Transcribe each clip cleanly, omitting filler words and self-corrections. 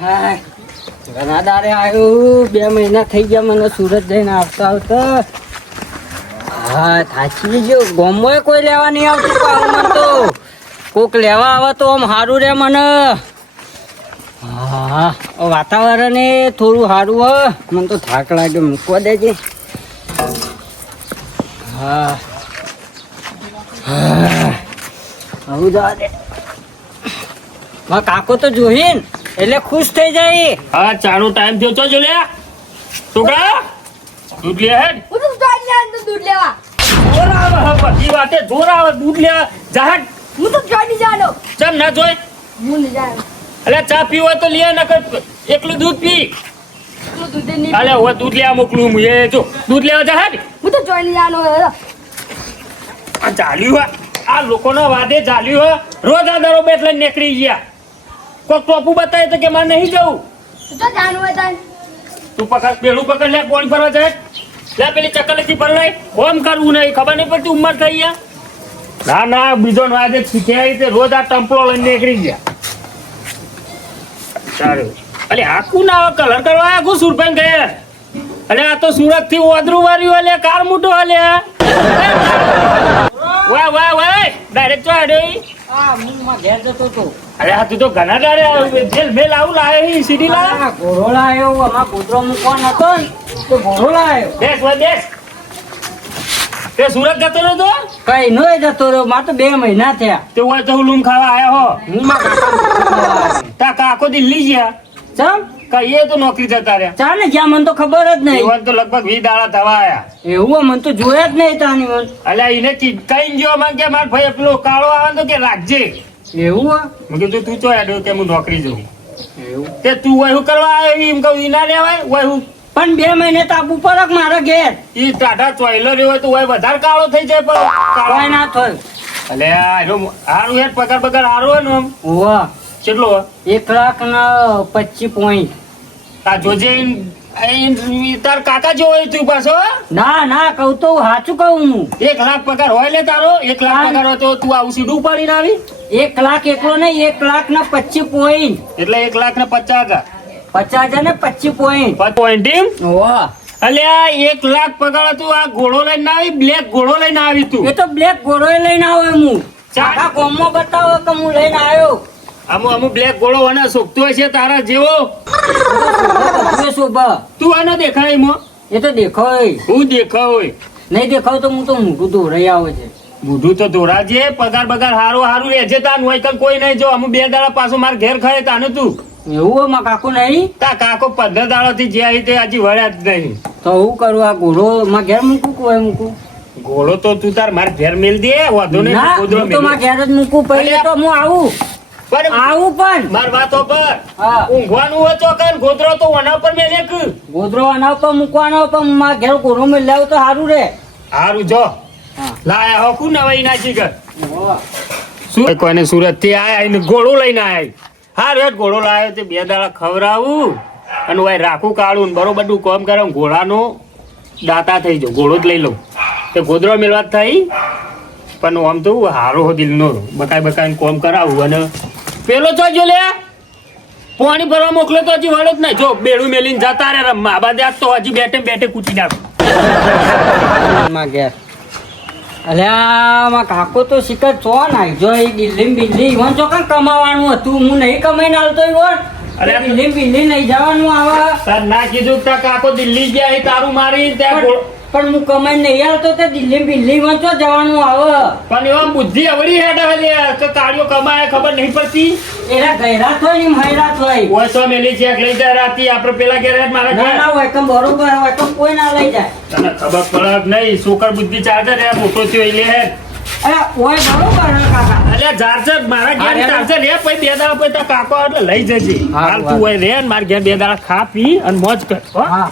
હા ઘણા દાડે આવ્યું 2 મહિના થઈ ગયા મને સુરત જઈને આવતા હા થાચી ગયો ગોમોય કોઈ લેવા નહીં આવતું પાછું મને તો કોક લેવા આવે તો આમ સારું રે મને હા વાતાવરણ એ થોડું સારું હ મને તો થાક લાગ્યો મૂકવા દેજે હા આવું જવા દે મારા કાકો તો જોઈને એટલે ખુશ થઈ જાય હા ચાનો ટાઈમ થયો છો જો લે છોકરા દૂધ લે હેડ હું તો દૂધ લેવા જોર આવે હા બધી વાતે જોર આવે દૂધ લેવા જાહટ હું તો જોઈ જાનો ચમ ના જોઈ હું ન જાનો અલે ચા પીવો હોય તો લે નકર એકલું દૂધ પી તું દૂધ નહીં અલે હવે દૂધ લેવા મોકલું હું એ જો દૂધ લેવા જાહટ હું તો જોઈ જાનો આ ચાલ્યું આ લોકોના વાદે ચાલ્યું હે રોજ આ દરો બેટ લઈને નીકળી ગયા કોક ટોપું બતાવે તો કે મારે નહીં જવું તો જાનો હોય તાન તું પકડ પેલું પકડ લે કોણ ફરવા જાય લે પેલી ચકલથી પર લઈ હોમ કરવું નહીં ખબર નહીં પડતી ઉંમર થઈ ગયા ના ના બીજો વાદે શીખ્યા રીતે રોજ આ ટંપલો લઈને નીકળી ગયા સારું અલે આખું ના કલર કરવા આખું સુરપાઈ ગયા અલે આ તો સુરત થી ઓદરું વાર્યું અલે કાર મોટો અલે વાહ વાહ વાહ ડાયરેક્ટ તો આડ્યો હા હું માં ઘેર જતો હતો અરે આ તું તો ઘણા ડારે જેલ મેલ આવું લાવે સીડી લા ઘોડો લાવ્યો આમાં કૂતરો મૂકવાનો હતો ને તો ઘોડો લાવ્યો બેસ ભાઈ બેસ તે સુરત જતો નતો કઈ નો જતો રહ્યો મારે તો 2 મહિના થયા તે હોય તો લૂમ ખાવા આયા હો હું માં કાકા તા કાકો દિલ્હી ગયા ચમ કહીએ તો નોકરી જતા રહ્યા ચાલે જ્યાં મને તો ખબર જ નહીં એવા તો લગભગ 20 દાડા થવા આયા એવું મને તો જોયા જ નહીં તાની મને અલ્યા એને કઈ ગયો માં કે માર ભાઈ પેલો કાળો આવે તો કે રાખજે એવું મેં કીધું તું ચો આડ્યો કે હું નોકરી જઉં એવું તે તું હોય શું કરવા આવ્યો એમ કહું ઈ ના લેવાય હોય હું પણ 2 મહિને તાપુ પરક મારા ઘેર ઈ ટાટા ચોઈલર હોય તો હોય વધારે કાળો થઈ જાય પણ કાળો કોઈ ના થયું અલ્યા એનો હારું હેડ પગાર બગાર હારો હોય ને આમ ઓવા કેટલો 1,25,000 પોઈન્ટ આ જોજે તાર કાકા જેવો હોય તું પાછો ના ના કહું તો સાચું કહું હું 1 લાખ પગાર હોય લે તારો 1 લાખ પગાર હોય તો તું આવું સીધું ઉપાડીને આવી 1 લાખ એકલો નહીં 1,25,000 પોઈન્ટ એટલે 1,50,000 50,000 ને 25 પોઈન્ટ પોઈન્ટ એમ ઓવા અલ્યા 1 લાખ પગાર તું આ ઘોડો લઈને ના આવી બ્લેક ઘોડો લઈને આવી તું એ તો બ્લેક ઘોડો લઈને આવ્યો હું ચાકા કોમમાં બતાવો કે હું લઈને આવ્યો અમુક બ્લેક ઘોડો અને શોભતો હશે તારા જેવો શોભા તું આનો દેખાય એમાં એ તો દેખાય હું દેખાવ હોય નહીં દેખાવ તો હું તો મોઢું દોરાઈ આવે છે બુધું તો ધોરાજે પગાર બગાર હારું રહેજે તાન હોય કઈ કોઈ નહીં જો અમુક 2 દાડા પાછો માર ઘેર ખાય તાનું તું એવું માં કાકો નહીં તા કાકો 15 દાડા થી જે આવી તે હજી વળ્યા જ નહીં તો હું કરું આ ઘોડો માં ઘેર મૂકું કોઈ મૂકું ઘોડો તો તું તાર માર ઘેર મેલ દે વાંધો નહીં ના ગોદડો હું તો મેલ માં ઘેર જ મૂકું પહેલે તો હું આવું પણ પણ માર વાતો પર હા ઊંઘવાનું હોય તો કર ગોદડો તો વના પર મેલે કે ગોદરો આના ઉપર મૂકવાનો પણ માં ઘેર ઘોડો મેં લાવ તો સારું રે હારું જો હા લાયા હો કુ નવાઈ નાચી કર ઓવા. શું કોઈને સુરત થી આયા એને ઘોડો લઈને આયા હા રેટ ઘોડો લાવ્યો તે 2 દાડા ખવડાવું અને વાય રાખું કાઢું ને બરોબર બધું કામ કરે ઘોડાનો દાતા થઈ જાઉં ઘોડો જ લઈ લઉં તે ગોદરો મેળવા જ થઈ પણ આમ તો હારો દિલનો બકાય બકાય કામ કરાવું અને પેલો તો જો લે પાણી ભરવા મોકલે તો હજી વળે જ નહીં જો બેડું મેલીને જતા રે રમવા બાદ તો હજી બેઠે કૂટી નાખું માં ઘેર અલ્યા માં કાકો તો શિખર છો નાઈ જો એ દિલ્હી બિલ્લી ઈવન છો કાં કમાવાનું હતું હું નહીં કમાઈને આવતો ઈવન અરે દિલ્હી બિલ્લી નહીં જવાનું આવે તાર ના કીધું તા કાકો દિલ્હી ગયા એ તારું મારી ત્યાં પણ હું કમાઈને નહીં આવતો તે દિલ્હી બિલ્લી ઈવન છો જવાનું આવે પણ એવા બુદ્ધિ અવળી હેડ હલે કે કાળિયો કમાય ખબર નહીં પડતી એના ગયરા થોય ને મહિરા થોય ઓય તો મેલી ચેક લઈ જાય રાતી આપણે પેલા ઘેર હેડ મારા ના ઘેર ના હોય કે બરોબર હોય તો કોઈ ના લઈ જાય તને ખબર પડે જ નહીં સુકર બુદ્ધિ ચાલશે રે મોટો થયો એટલે હેડ અરે ઓય બરોબર હે કાકા અલ્યા જારશે મારા ઘેર હા, ચાલશે રે પછી 2 દાડા પછી તાર કાકો એટલે લઈ જજે હા, હાલ તું હોય રે ને મારા ઘેર 2 દાડા ખા પી અને મોજ કર હો હા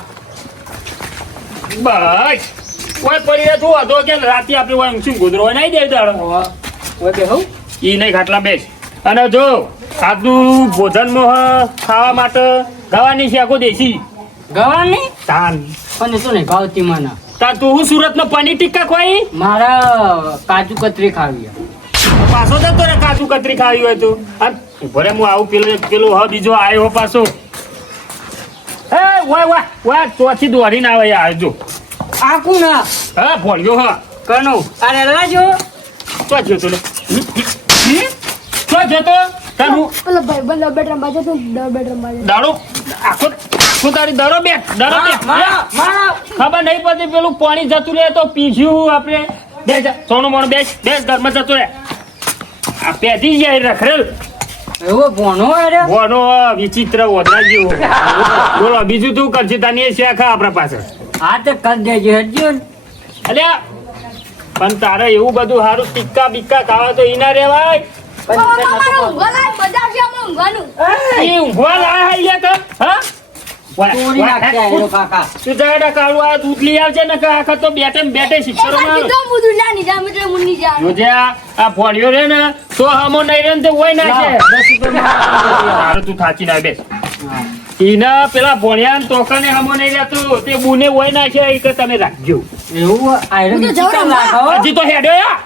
બસ ઓય પડી રહે તું હતો કે રાતે આપણે ઓય ઊંચું ગોદરો હોય નહીં દે દાડો ઓય બે હો ઈ નહીં ખાટલા બેસ અને જો સાદું ભોજનમાં ખાવા માટે ગવાની શાકો દેશી ગવાની તાન પણ એ તો નહીં ભાવતી મને તાર તું હું સુરતનો પનીર ટિક્કા ખવાઈ મારા કાજુ કતરી ખાવી પાછો જતો રે કાજુ કતરી ખાવી હોય તું અને ઉભો રે, હું આવું પેલું હ બીજો આવ્યો પાછો. એ વાય ચોથી દોડીને આવે યાર જો. આ કોણ હા? હા ભોળ્યો હા. કનો અરે લાજો ચો જતો લે. ચો જતો તનું પેલો ભાઈ બંધ બેડરૂમ બાજુ તો બેડરૂમ બાજુ દાડો આખું તારી દરો બે મારા ખબર નહીં પડતી પેલું પાણી જતું રહે તો પીછ્યું આપણે બે સોનું મોણ બે ઘરમાં જતું રહે આ પેધી જાય રખડેલ એવો ભોણો અરે બોનો વિચિત્ર ઓદરા જેવો બોલો બીજું તું કરશે તાની શેખા આપણા પાસે હા તો કર દેજે હજુ અલ્યા પણ તારે એવું બધું સારું ટીક્કા બીક્કા ખાવા તો ઈ ના રેવાય એ ઊંઘવા લાયા લ્યા તો હા ચોરી નાખ્યા એનો કાકા તું જાય કાળું આ દૂધ લઈ આવજે ને કે આખા તો બેટે શિક્ષરો જોજે આ ફોડ્યો રે ને તો હમો નહીં રે ને તે હોય નાખે 10 રૂપિયા તું થાચી ના બેસ ઈના પેલા ભોણ્યા તોકાને હમો નહીં રહેતું તે બુને હોય નાખે એ કે તમે રાખજો એવું આયરો વિચિત્ર લાગો હજી તો હેડ્યો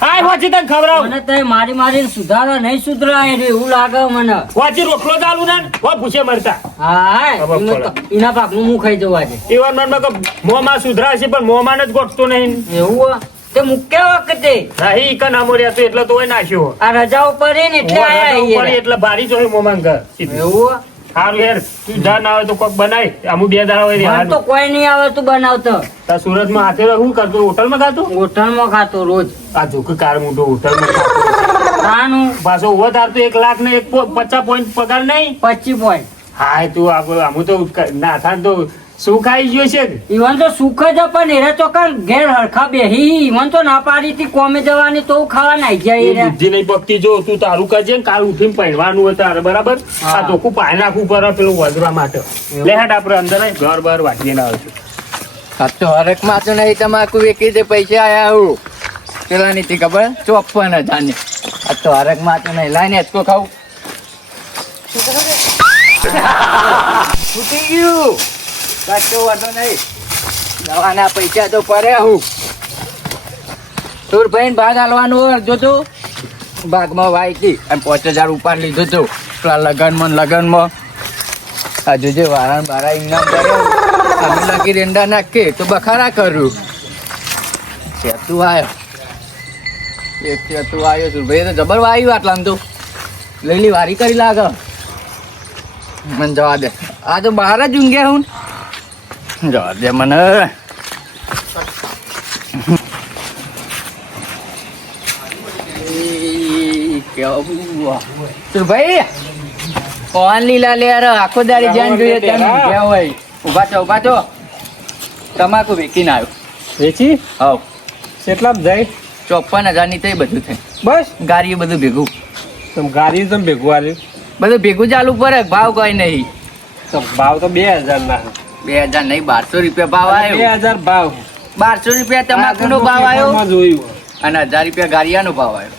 હાય હોજી તને ખવડાવ મને તો મારી સુધારા નહીં સુધરાય રે એવું લાગે મને હોજી રોટલો ચાલુ ને હો ભૂસે મરતા હા ખબર પડે. એના પાકનું મું ખાઈ જવા છે એવા મનમાં કે મોંમાં સુધરાશે પણ મોંમાં જ ગોઠતો નહીં એવું તે મુક્યા વખતે નહીં ઈકન હમો રહેતો એટલે તો હોય નાખ્યો આ રજાઓ પડી ને એટલે આયા ઉપર અહીંયા. એટલે ભારી જોઈ મોંમાં ઘર એવું સારું યાર તું જા ના આવે તો કોક બનાય અમુ બે દાડા હોય મને તો કોઈ નહીં આવે તું બનાવતો તા સુરતમાં હાથે શું કરતો હોટલમાં ખાતું હોટલમાં ખાતો રોજ આ જોકે કાર મોટો હોટલમાં ખાતો ખાનું પાછો ઉભો થાર તો 1 લાખ ને 50 પોઈન્ટ પગાર નહીં 25 પોઈન્ટ હા તું આમુ તો ના થાય તો શું ખાઈ ગયો છે ઈવન તો સુખ જ પણ એરે તો કાલ ઘેર હરખા બેહી ઈવન તો ના પાડી હતી કોમે જવાની તો ખાવા નાઈ જાય રે બુદ્ધિ નહીં પકતી જો તું તારું કરજે ને કાલ ઉઠીને પહેરવાનું હોય તારે બરાબર હા. આ ધોકું પાય નાખવું પર પેલું વધવા માટે લે હેડ આપણે અંદર આવીને ઘર બહાર વાટીએ ના આવશું આ તો હરક માં તો નહીં તમાકુ વેચી દે પૈસા આયા હું પેલા ની ખબર 54,000 ની આ તો હરક માં તો નહીં લાઈને એચકો ખાવું ફૂટી ગયું કશો વાંધો નહીં દવાના પૈસા તો પડે હું તુર ભાઈ ભાગ હાલવાનું જોતું ભાગમાં વાયકી અને 5,000 ઉપાડ લીધું તું પેલા લગનમાં આ જોજે વારા બારા ઇનામ કર્યો અમે લગી રેંડા નાખીએ તો બખારા કરું સેતું આવ્યો એક સેતું આવ્યો છું ભાઈ તો જબર વાયું આટલામ તો લીલી વારી કરી લાગે મને જવા દે આ તો બહાર જ ઊંઘ્યા હું જવા દે મને તું ભાઈ કોણ લીલા લે આખો દાડી જાન જોઈએ તેમ ઊંઘ્યા હોય ઉભા છો તમાકુ વેચીને આવ્યો વેચી હવ કેટલામ જાય 54,000 ની થઈ બધું થઈ બસ ગાડી બધું ભેગું તમ ગાડી તમે ભેગું આવ્યું બધું ભેગું ચાલુ પડે ભાવ કોઈ નહીં તો ભાવ તો 2,000 ના 2,000 નહીં 1200 રૂપિયા ભાવ આવ્યો 2,000 ભાવ 1200 રૂપિયા તમાકુનો ભાવ આવ્યો પેપરમાં જોયું અને 1,000 રૂપિયા ગાડિયાનો ભાવ આવ્યો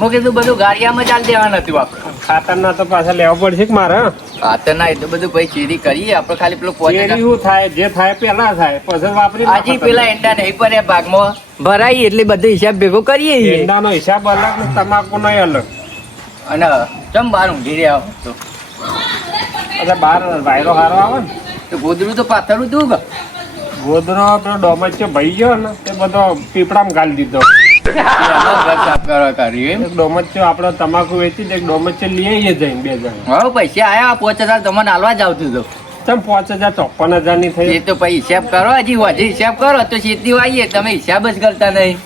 હું કીધું બધું ગાડિયામાં ચાલ દેવાનું હતું આપણે ખાતરના તો પાછા લેવા પડશે કે મારે હા તો ના એ તો બધું પછી ચેરી કરીએ આપણે ખાલી પેલું ચેરી શું થાય જે થાય પેલા થાય પછી વાપરી હજી પેલા એંડા નહીં પડે ભાગમાં ભરાઈ એટલે બધો હિસાબ ભેગો કરીએ એંડાનો હિસાબ અલગ ને તમાકુ નો અલગ અને ચમ બાર ઊંઘી રહ્યા તો એટલે બાર વાયરો હારો આવે ને તો ગોદડું તો પાથરું તું કે ગોદરો પેલો ડોમચ ભાઈ ગયો ને તે બધો પીપળામાં ગાલી દીધો એમાં ઘર સાફ કરવા કર્યું એમ એક ડોમચ આપણે તમાકુ વેચી દે, એક ડોમચ લઈ આવીએ જઈને 2 જણ. હવે પૈસા આયા 5,000 તમને હાલવા જ આવતું હતું ચમ 5,000 54,000 ની એ થઈ. તો પછી હિસાબ કરો હજી હિસાબ કરો તો શેતી વાઈએ તમે હિસાબ જ કરતા નહીં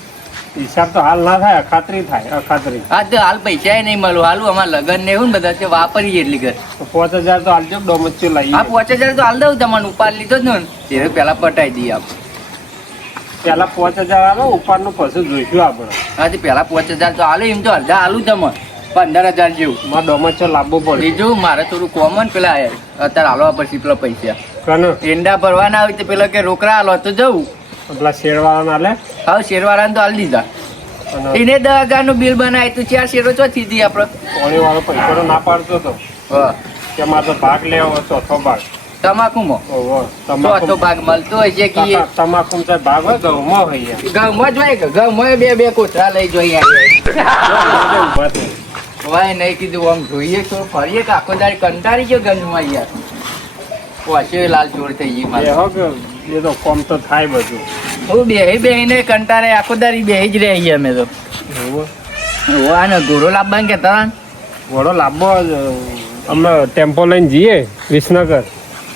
હિસાબ તો હાલ ના થાય, અખાત્રી થાય, અખાત્રી. હા તો હાલ પૈસા નહીં મળું હાલું અમારે લગન ને એવું ને બધા તે વાપરીએ એટલી ઘર તો 5,000 તો હાલજો, ડોમચ લઈએ. હા 5,000 તો હાલ દઉં તમને ઉપાડ લીધો જ ને તે પેલા પટાઈ દઈએ આપણે પેલા 5,000 આલો, ઉપરનું પછી જોઈશું આપણે. હા તો પેલા 5,000 તો હાલું એમ તો અડધા હાલું તમે 15,000 જેવું મારે ડોમચ લાવવો પડે. બીજું મારે થોડું કોમન પેલા અત્યારે હાલવા પડશે પેલા પૈસા કને એંડા ભરવાના હોય તો પેલા કે રોકડા હાલો તો જવું પેલા શેરવાળા ના લે હવે શેરવાળાને તો હાલ દીધા અને એને 10,000 નું બિલ બનાય તો 4 શેરો ચોથી દી આપણે પાણી વાળો પૈસા તો ના પાડતો હતો હા કે મારે તો ભાગ લેવો, ચોથો ભાગ. તમાકુમાં ઓહો, ચોથો ભાગ મળતો હોય છે કે તમાકુ ભાગ હોય ઘઉંમાં હોય. ઘઉંમાં જ હોય કે ઘઉંમાં બે કોથળા લઈ જોઈએ ઉભા થઈ. કોઈ નહીં કીધું આમ જોઈએ તો ફરીએ કે આખો દાડી કંટાળી ગયો ગંજમાં યાર પછી લાલ ચોર થઈ ગઈ મારે હો કે એ તો કોમ તો થાય બધું. હું બેહીને કંટાળે આખો દાડી બેહી જ રહી અમે તો આને ઘોડો લાવવાનું કે તરાન ઘોડો લાંબો અમે ટેમ્પો લઈને જઈએ વિસનગર.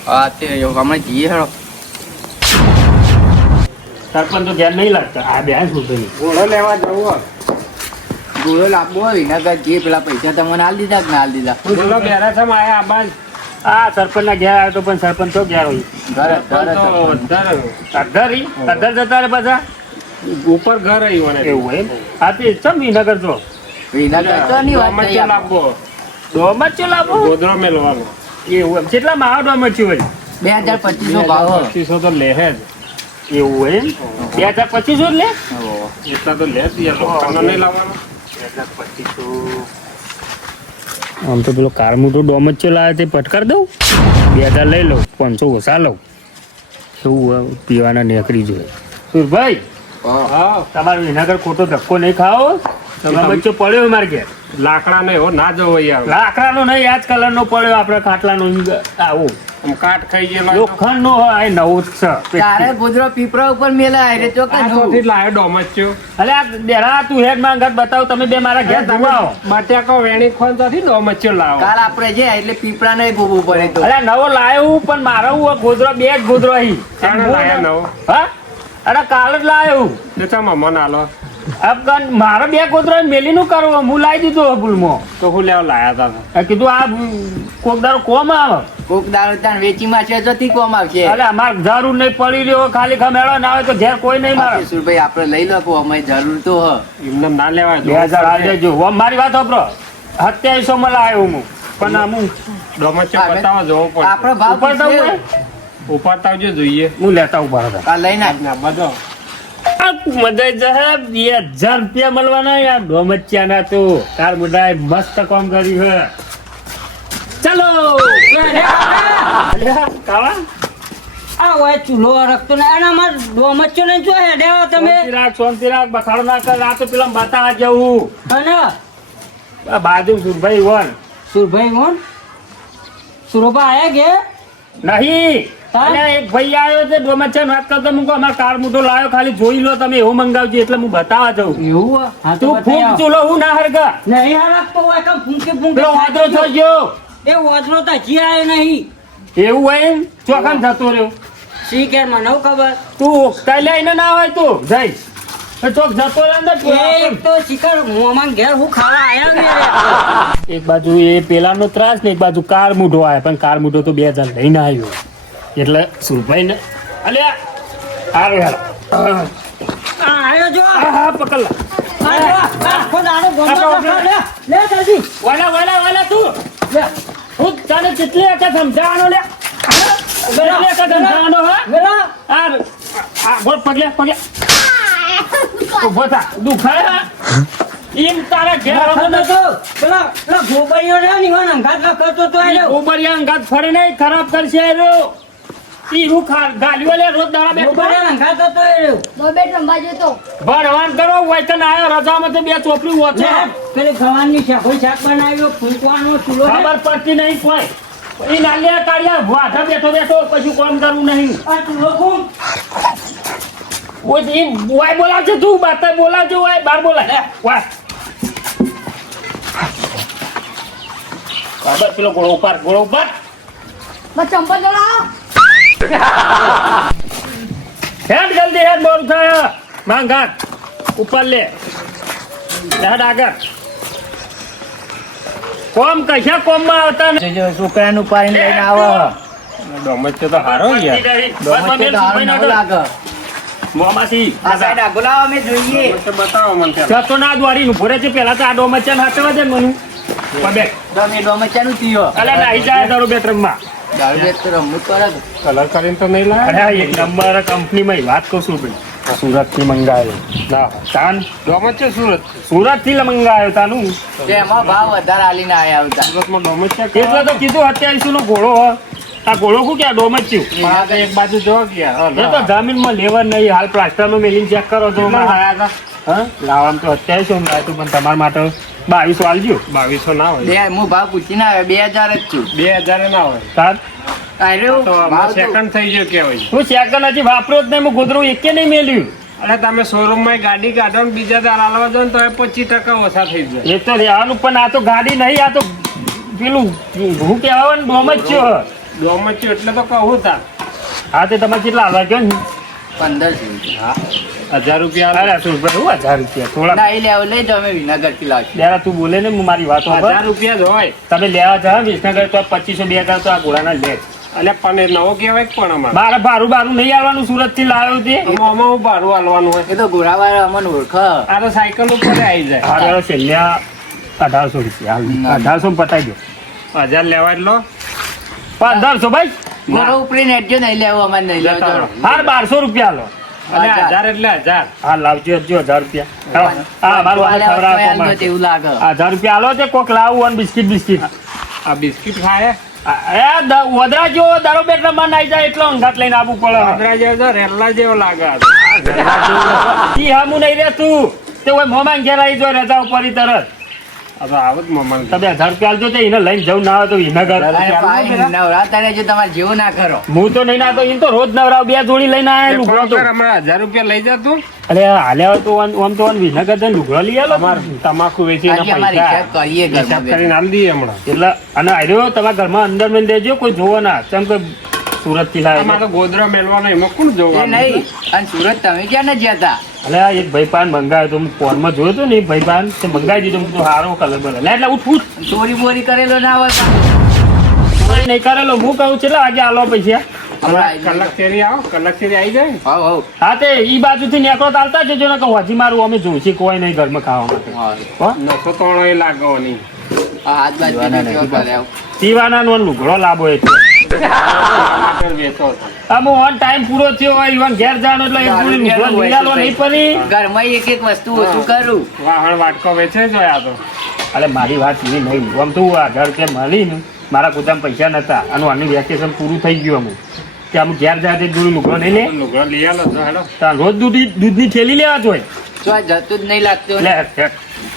હા તે હમણાં જઈએ હેડો સરપંચ તો ધ્યાન નહીં લાગતા આ બે શું થયું ઘોડો લેવા જવું ઘોડો લાવવો હોય ને કે જે પેલા પૈસા તમને હાલ દીધા કે ના હાલ દીધા ઘોડો બેરા છે આયા આબાજ આ સરપંચ ના ઘેર આવ્યો તો પણ સરપંચ તો ઘેર હોય અધર જતા રે પાછા ઉપર ઘર આવ્યું ને એવું એમ હા તે ચમ વિનગર છો વિનગર તો નહીં વાત થઈ આપણે. લાવવો ડોમર ચો લાવો ગોદરો મેલવાનો એવું એમ કેટલા માં ડોમર છે હોય 2225 ભાવ 2500 તો લે જ એવું એમ 2025 લે એટલા તો લે જ યાર લોકોને નહીં લાવવાનો. આમ તો પેલો કાર મોટો ડોમ જ ચલાવે તે પટકાર દઉં 2000 લઈ લઉં 500 ઓછા લઉં એવું પીવાના નીકળી જોઈએ સુરભાઈ હા તમારે વિનાગર ખોટો ધક્કો નહીં ખાઓ તમે બચ્ચો પડ્યો મારે ઘેર લાકડા ને એવો ના જવો યાર લાકડાનો નહીં આજ કલરનો પડ્યો આપણે ખાટલાનો આવું આમ કાટ ખાઈ ગયેલો લોખંડ નો હોય નવું જ છે તારે ગોદરો પીપળા ઉપર મેલા રે તો કે આ ચોથી લાયો ડોમચ્યો અલે આ બેરા તું હેડ માં ઘર બતાવ તમે બે મારા ઘેર ઘુમાવો બટાકો વેણી ખોન ત્યાંથી ડોમચ્યો લાવો કાલ આપણે જે એટલે પીપળા નહીં ભૂગવું પડે તો અરે નવો લાયો પણ મારો ગોદરો બે જ ગોદરો અહીં ચાણે લાયા નવો હા અરે કાલ જ લાયો દેતા મમન આલો અફઘાન મારે બે ગોદરો મેલી નું કરવો હું લાવી દીધો ભૂલમાં તો હું લેવા લાયા તા કીધું આ કોક દારો કોમ આવે કોક દાડો તાણ વેચી માં છે તો તી કોમ આવશે અરે અમાર જરૂર નહીં પડી રહ્યો ખાલી ખમેડો ના આવે તો ઘેર કોઈ નહીં મારે સુરભાઈ આપણે લઈ લો કો અમે જરૂર તો હ એમને ના લેવાય 2000 આ દેજો ઓમ મારી વાત સાંભળો 2700 માં લાવ્યો હું પણ આમ ડોમચ્યો બતાવવા જવો આપણો પડે ભાવ ઉપર તો પૂછે. ઉપાડતા આવજો જોઈએ હું લેતા ઉભા હતા કાલ લઈ નાખ ના બધો મજા જશે 2000 રૂપિયા મળવાના યાર ડોમચ્યા ના તો કાર મોટા મસ્ત કામ કર્યું છે ચલો કાવા આ હોય ચૂલો રખતો ને એના માં ડોમચ્ચો લઈને જો હેડ્યા તમે શાંતિ રાખ બખાડો ના કર આ તો પેલા બતા જવું અને આ બાજુ સુરભાઈ વન સુરભાઈ કોણ સુરોબા આયા કે નહીં હા? અને એક ભાઈ આવ્યો છે ડોમચ્યા વાત કરતો મૂકો અમાર કાર મોટો લાવ્યો ખાલી જોઈ લો તમે એવું મંગાવજો એટલે હું બતાવવા જાઉં એવું હા તો તું ફૂંક બતાવો. ચૂલો હું ના હરગા નહીં હરકતો હોય કે ફૂંકે પેલો વાંદરો ફૂંકે થઈ ગયો એ વાદળો તો હજી આવ્યો નહીં એવું હોય એમ ચોખાન થતો રહ્યો શી કે મને નવ ખબર તું ઓકતા લઈને ના હોય તું જઈ તો ચોક જતો રહે અંદર એક તો શિખર મોમાં ઘેર હું ખાવા આયા ને રે. એક બાજુ એ પેલાનો ત્રાસ ને એક બાજુ કાર મૂઢો આવે પણ કાર મૂઢો તો 2000 લઈને આવ્યો એટલે સુરભાઈ ને અલ્યા હારો હેલો આ આયો જો હા પકડ લા આખો દાડો ગોમો રખડો. લે જલ્દી વાલા વાલા વાલા તું લે હું તને કેટલી વખત સમજાવવાનો લે કેટલી વખત સમજાવવાનો હા વેલા આ બોલ પગલે પગલે ઉભો થા દુખાય હા? ઈમ તારા ઘેર રખડો આવવાનો તો પેલા ગોબરીઓ રે ની વાન અંગાત રખડતો તો આયો ઉબરિયા અંગાત ફરે નહીં ખરાબ કરશે રો ઈ હું ગાલીઓ લે રોજ દાડા બેઠો ગોબરીઓ અંગાત તો આયો દો બેટ રમવા જતો ભણવાન કરો વૈતન આયો રજામાં તો બે ચોપડી ઓછો પેલી ગવાની શાકોઈ શાક બનાવ્યો ફૂંકવાનો ચૂલો છે. ખબર પડતી નહીં કોઈ ઈ નાલિયા કાઢ્યા વાઢા બેઠો બેઠો કશું કામ કરવું નહીં આ ચૂલો કોણ ઓય ઈ વાય બોલાવજે તું બાતા બોલાવજો વાય બાર બોલાય વાય ખબર પેલો ગોળો ઉપર બસ ચંપલ જોડાવો હેડ જલ્દી હેડ મોર થાય માંગ હાથ ઉપર લે હેડ આગળ કોમ કશા કોમમાં આવતા ને જો છોકરાનું પાણી લઈને આવો ડોમચ્યો તો હારો યાર ડોમચ્યો તો હારું નવું લાગે મોમાસી આ સાઈડ આ બોલાવો અમે જોઈએ તો બતાવો મને ત્યાં જતો ના દ્વારી ભૂરે છે પેલા તો આ ડોમચ્યા હાથવા દે મને પબે તમે ડોમચાનું પીવો અલે નાઈ જાય તારું બેટરમાં દારૂ બેટ તો રમવું જ પડે કે. કલર કરીને તો નહીં અરે લાયા આ એક નંબર કંપનીમાં વાત કહું છું ભાઈ સુરત થી મંગાવ્યો ના તાન ડોમચ્યો સુરત થી મંગાવ્યો તાનું તેમાં ભાવ વધારે આલીને આયા આવતા સુરતમાં ડોમચ્યા એટલે તો કીધું 2700 નો ઘોડો હ આ ઘોડો શું ક્યાં ડોમચ્યું આ તો એક બાજુ જો ગયા એ તો જમીનમાં લેવર નહીં હાલ પ્લાસ્ટર નું મેલીને ચેક કરો તો આયા હતા હા લાવવાનું તો 2700 માં આવ્યું પણ તમારા માટે 22 આલજો. 2200 ના હોય. બે હું ભાવ પૂછીને આવ્યો 2000 જ છું 2000 ના હોય. તાર આર્યો તો ભાવ તો- સેકન્ડ થઈ ગયો કેવાય. હું સેકન્ડ હજી વાપર્યો જ નહીં, હું ગોદરું એકે નહીં મેલ્યું. અરે તમે શોરૂમ માં ગાડી કાઢો ને બીજા દાર હાલવા જાઓ ને તો એ 25% ઓછા થઈ જાય. એ તો રહેવાનું, પણ આ તો ગાડી નહીં, આ તો પેલું હું કહેવાય ને ડોમ જ છે. ડોમચ્યું એટલે તો કહું તા. હા તે તમે કેટલા આલવા કહો ને? 1500 1000 રૂપિયા અરે 800 રૂપિયા, 1000 રૂપિયા થોડા. ના એ લેવો લઈ જાઓ અમે વિનાગઢથી લાવશું ત્યારે તું બોલે ને, હું મારી વાત સાંભળ. 1000 રૂપિયા જ હોય. તમે લેવા જાઓ વિસનગર તો 2500 2000 તો આ ઘોડાના લે જ. અને પણ નવો કહેવાય કે પણ અમારે મારે બારું નહીં આવવાનું, સુરત થી લાવ્યો તે. આમાં હું ભાડું હાલવાનું હોય. એ તો ઘોડાવાળા અમને ઓળખ આ તો સાયકલ ઉપર આવી જાય. હારે છેલ્લા 1800 રૂપિયા હાલ. 1800 માં પતાઈ દો. 1000 લેવા એટલો 1500 ભાઈ. ઘોડો ઉપરી નેટજો નહીં લેવો અમારે નહીં લેવો જતા રહો. હાર 1200 રૂપિયા લો. અને 1000 એટલે 1000. હા લાવજો હજો 1000 રૂપિયા. હા મારું હાલ ખવડાવો કોમાં. એવું લાગે 1000 રૂપિયા આલો તે કોક લાવું અને બિસ્કિટ. આ બિસ્કિટ ખાય વદરા જો દારો બેટ રમવા નાઈ જાય એટલો અંગાત લઈને આવવું પડે. વાદરા જેવો તો રેલ્લા જેવો લાગે આ તો. ઈ હામું નહીં રે તું તે કોઈ મોમાં ઘેર આવી જો રજા ઉપર ઈ તરત. આ તો આવું જ મમ્મા. તમે 1000 રૂપિયા આલજો તે એને લઈને જવું ના આવે તો વિનગર. અને પાછી નવરાત્રે જો તમારે જેવું ના કરો હું તો નહીં ના તો ઈન તો રોજ નવરાવ 2 જોડી લઈને આયા લુગડો તો. હમણાં 1000 રૂપિયા લઈ જા તું. અરે હાલ્યા તો આમ તો વિનગર જઈને લુગડો લઈ આલો. અમાર તમાકુ વેચીને આજે અમારે પૈસા હિસાબ કરીએ હિસાબ ઘરમાં કરીને આલી દઈએ હમણાં. એટલે અને આર્યો તમારા ઘરમાં અંદર મેં દેજો, કોઈ જોવો ના. કેમ કે સુરત થી આમાં લાવે. તો ગોદરા મેલવાનો એમાં કોણ એ જોવાનું? નહીં અને સુરત તમે ક્યાં ન જતા અલે આ એક ભાઈ પાન મંગાવ્યો તો હું ફોનમાં જોયો તો ને, એક ભાઈ પાન તે મંગાવી દીધો. હું તો સારો કલર બને એટલે ઉઠું ચોરી બોરી કરેલો ના હોય નહીં કરેલો. હું કહું છે આગે આલો પૈસા. કલાક ફેરી આવો, કલાક ફેરી આવી જાય ને. હવ હવ હા તે ઈ બાજુથી નીકળો તો આવતા જજો ને કહું હજી મારું અમે જોઉં છીએ કોઈ નહીં ઘરમાં ખાવા માટે. હો? નસો તોણો એ લાગવો નહીં. આ હાથ બાજુ કેવો કરે આવું. પીવાના નો લુગડો લાવો એટલે ટમાટર વેચો છો. આમ ઓન ટાઈમ પૂરો થયો હોય ઈવન ઘેર જવાનો એટલે એક જોડી લુગડો લઈ આલો નહીં પડી. ઘરમાં એક એક વસ્તુ ઓછું કરું વાહણ વાટકો વેચે છે આ તો. અરે મારી વાત એવી નહીં. આમ તો 1000 રૂપિયા મળી ને મારા પોતાના પૈસા નતા અને આનું વેકેશન પૂરું થઈ ગયું અમુક કે અમુક ઘેર જાય તે જોડી લુગડો નહીં લે. લુગડો લઈ આલો છો હેડો. તાર રોજ દૂધની થેલી લેવા જોઈએ. તો આ જતું જ નહીં લાગતું લે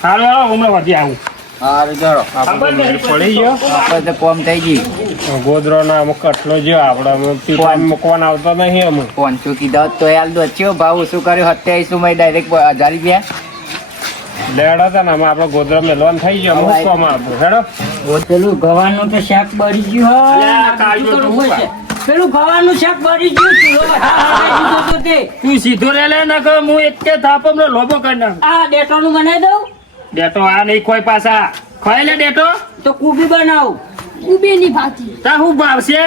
હાલો હાલો હમણાં વધી આવું. સારું ચલો આ બધું મેળ પડી ગયો. આપણે તો કોમ થઈ ગયું ગોદરો ના અમુક કટલો જો આપડે પીપામાં મૂકવાનો આવતો નહીં અમુક. 500 કીધા હોત તો હાલ દો ચેવો ભાવ ઓછું કર્યો 2700 માં ડાયરેક્ટ 1000 રૂપિયા લેડો હતા ને આમાં આપડે ગોદરા મેલવાનું થઈ ગયો મૂકવામાં આપું હેડો. પેલું ગવાનું તો શાક બળી ગયું અલ્યા, કાળિયો તો હું હોય. પેલું ગવાનું શાક બળી ગયું ચૂલો હટાવી દીધો તો તે. તું સીધો રે લે ના કર હું એક કે થાપમનો લોબો કરી નાખ. આ ડેટોનું બનાવી દઉં ડેટો આ નહીં કોઈ પાછા ખાઈ લે ડેટો. તો કુબી બનાવું, ઉબેની ભાજી તા હું ભાવશે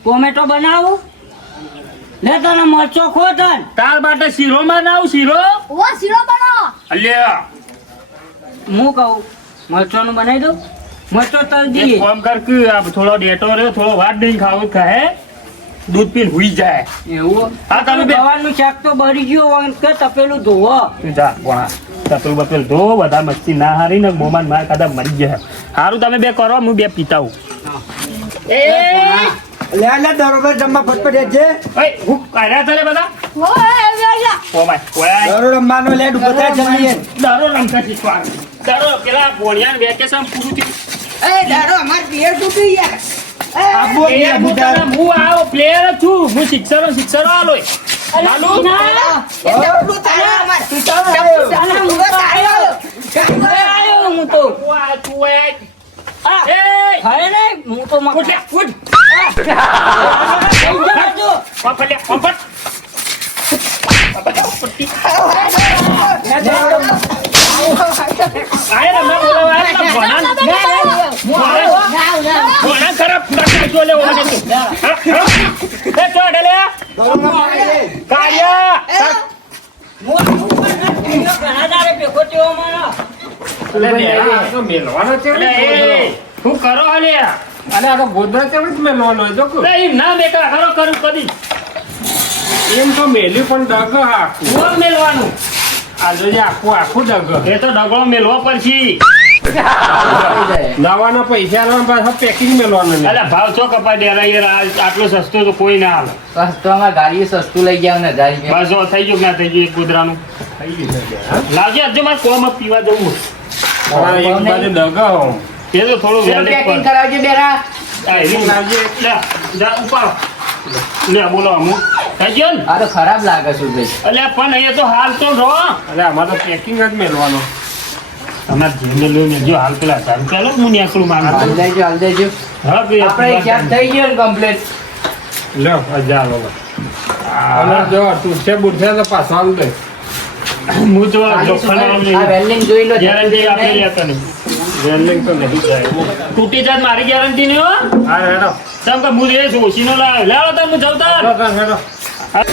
ટોમેટો બનાવું, લે તને મરચો ખો તન. તાર માટે શીરો માં નાવ શીરો. ઓ શીરો બનાવો અલ્યા હું કહું મરચોનું બનાવી દઉં, મરચો તલ એક દઈએ. કામ કર કે આ થોડો ડેટો રહ્યો થોડો વાત નહીં ખાવું ખાહે દૂધ પીને હુઈ જાય. એવું હા, તમે બે- ગવાનું શાક તો બળી ગયું હોય કે તપેલું ધોવો. તું જા કોણા તપેલ બપેલ ધો બધા મસ્તી ના હારી ને મોમાન માર કાદા મરી ગયા. સારું તમે બે કરો હું બે પીતા હું. એ લે દરોબર જમવા ફટફટ છે ઓય હું કાઢ્યા છે રે બધા. ઓય ઓ ભાઈ ઓય દરો રમવાનો લે બધા જમીએ દારો રમતા શીખવા દારો પેલા ભોણિયા વેકેશન પૂરું થયું. એ દારો અમાર પિયર તૂટી યાર આબો એ ને હું તને હું આવો પ્લેયર જ છું. હું શિક્ષરો આલોય લાલુ આયો હું તો. તું આ તું ઓય આ, એ ખાય નહીં, હું તો મક- ઉઠ લે ઉઠ જો. પંપટ લે પંપટ આય રે મેં બોલાવા આવ્યા હતા ભોણા ભોણા ખરાબ ફૂટા જો લે ઓને તું એ ચોડે લે કાળિયા ઘણા દાડે ભેગો થયો મારો. આ તો મેલવાનો છે અલે એ શું કરો અલ્યા અને આ તો ગોદરા કેવી રીતે મેલવાનો હોય જો કે. નહીં ના મેકા ખરો કરું કદી એમ તો મેલ્યું પણ ડગ આખું. કોણ મેલવાનું આ જોઈએ આખું ડગ. એ તો ડગો મેલવો પડશે. દવાના પૈસા આલવાના પાછા પેકિંગ મેલવાનું નહીં. અલ્યા ભાવ છો કપાઈ દે યાર આટલો સસ્તો તો કોઈ ના હાલે. સસ્તોમાં ગાડીઓ સસ્તું લઈ ગયા ને 1000 રૂપિયા બસ જો થઈ ગયું કે ના થઈ ગયું એક કુતરાનું લાવજે હજુ મારે કોમ પીવા જવું. હા, એક બાજુ ડગો. એ તો થોડું પેલું વહેલું packing પણ. કરાવજે બેરા. આ એવી લાવજે. લે, જા ઉપાડો. લે, બોલો અમુક. થઈ ગયો ને? આ તો ખરાબ લાગે સુરભાઈ. અલ્યા પણ અહીંયા તો હાલ તો રહો. અરે અમારે તો પેકિંગ જ મેળવાનો. અમારે જેમને લઈને જો હાલ પેલા ચાલુ ચાલો હું નીકળું હાલ માંગુ દેજો, હાલ દેજો. હા ભાઈ આપણે હિસાબ થઈ ગયો ને complete. લ્યો, હજાર લો. અને જો તૂટશે બૂટશે તો પાછો આલ દે. હું તો ખાલી લોખંડવાળો સુરભાઈ, આ લઈ welding જોઈ લો. ગેરંટી આપણે લેતા નહીં વેલ્ડિંગ તો નહીં જાય. તૂટી જાય મારી ગેરંટી નહીં હો હા, હેડો. તમ કે હું એ ઓછીનો લાવ્યો લાવો તમે હું જવતા હેડો, હેડો. હા.